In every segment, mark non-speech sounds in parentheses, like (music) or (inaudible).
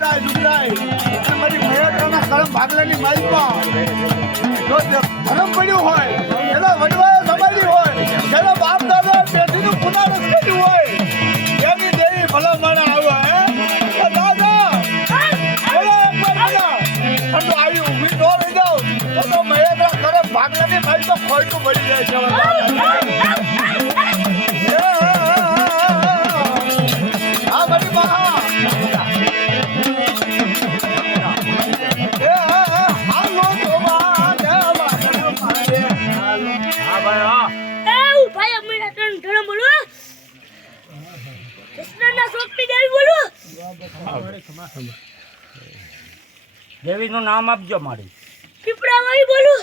મારી મયાત્રાના કરમ ભાગલાની માલિકમાં જો પડ્યું હોય, એના વડવાએ હોય, જેના બાપ દાદા માણા આવે દાદા આવી ઊભી ન રહી જાઉં તો તો કરમ ભાગલાની માલિક તો ખોટું પડી જાય છે. દેવીનું નામ આપજો મારી. પીપળા વાળી બોલો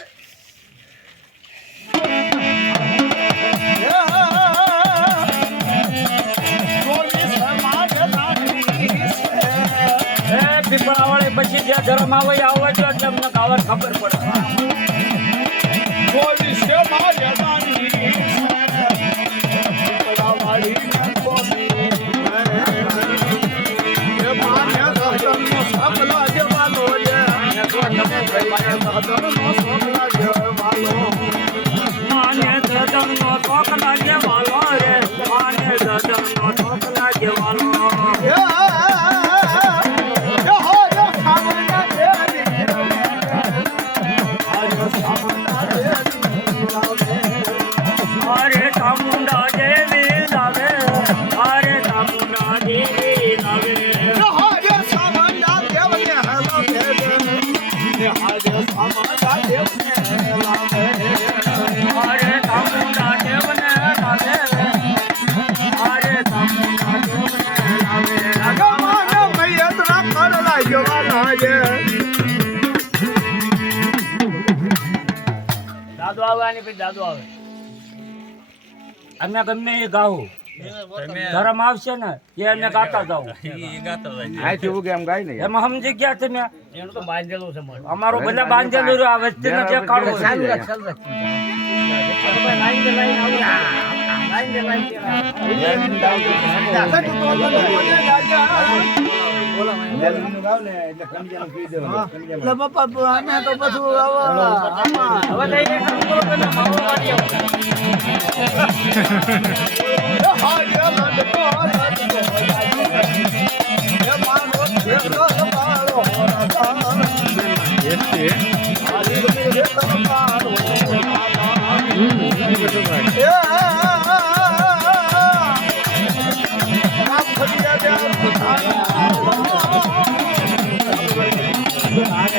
પછી જે ધર્મ આવે આવે એટલે અમને ખબર પડે. દાદો આવે આની પછી દાદો આવે. અમે ગમે એ ગાવું. ધરમ આવશે ને એ અમે ગાતા જાવ એમાં સમજી ગયા તમે? એનું બધા બાંધેલું આ જે કાઢવું છે. એટલે પપ્પા અમે તો બધું આમાં ભાગલાની બાઈમાં ધર્મ પડ્યું હોય એને ભલે લાઈન પૂછવાનો લાઈન ન લાઈન રીતે કહી દે. "આ હું. ફલાણો દેવ બોલું છું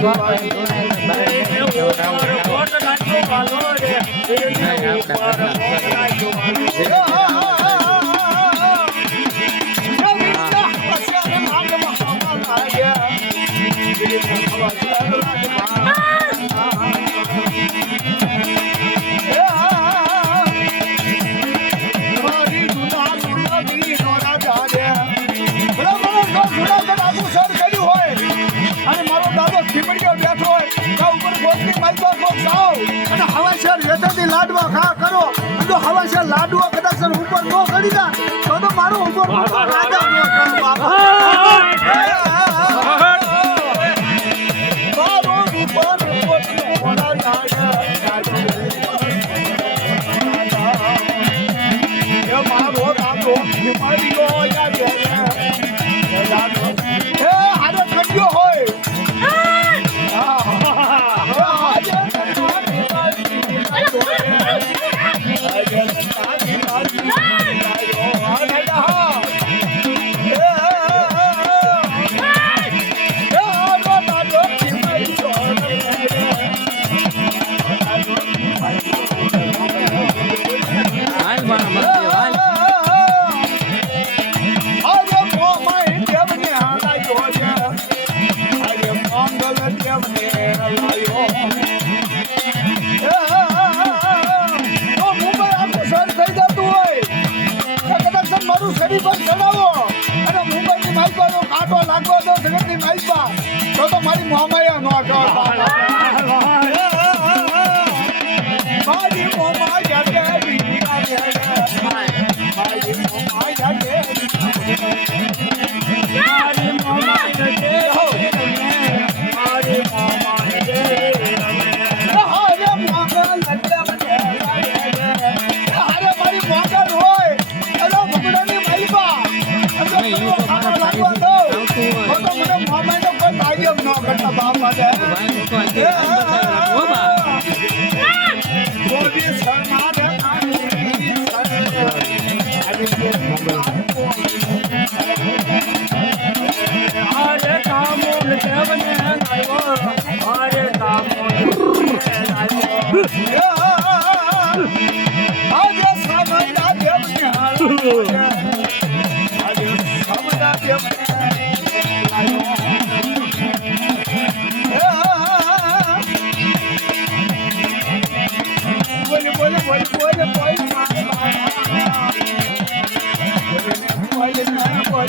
ઉપર માલકો કોક જાઓ અને હવાશેર વેચાતી લાડવા ખા કરો. અને હવાશેર લાડવા કદાચ ઉપર ન કરી દા તો તો મારો ઉપર મારું શરીર પર અને મુંબઈની માઇકો કાંટો લાગવો દો જગતની તો તો મારી મોમાયા નો મારી મોમાયા (laughs) 我们不断进步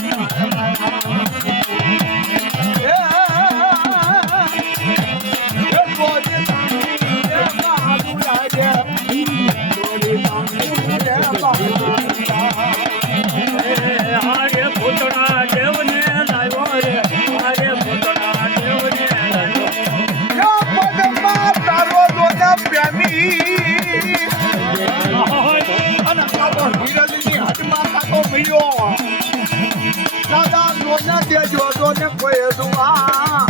Thank you. ના દેજો દોને કોઈ દુઆ.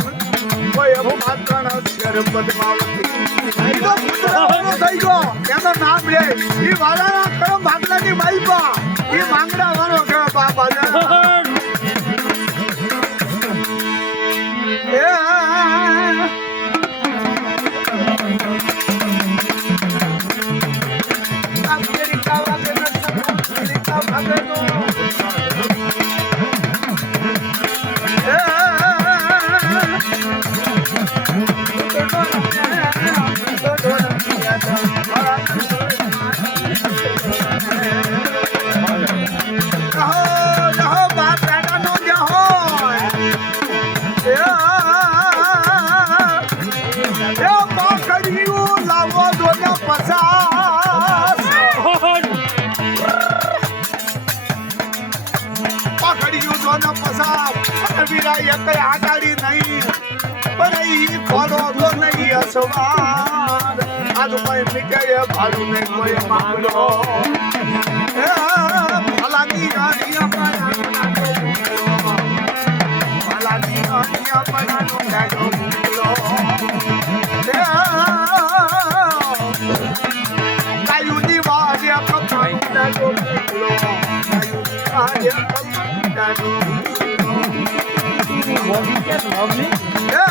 કોઈ ભૂમાકણ શેર પદ્માવતી તો નામ લે. ઈ વાળાના કરમ ભાગલાની બાઈ પા. ઈ માંગડા વાળો કે બાબા એક આગાડી નહીં પણ ઈ ફોડો તો નહીં અસવાર આજ કોઈ મીટે ભાડું ને કોઈ મામલો ભલાની ભલાની ગાડી આપણાનો ગાડો કાયુની વાજે પકડાઈ Love me. Yes. Yeah.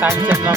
હવે કાંચન નો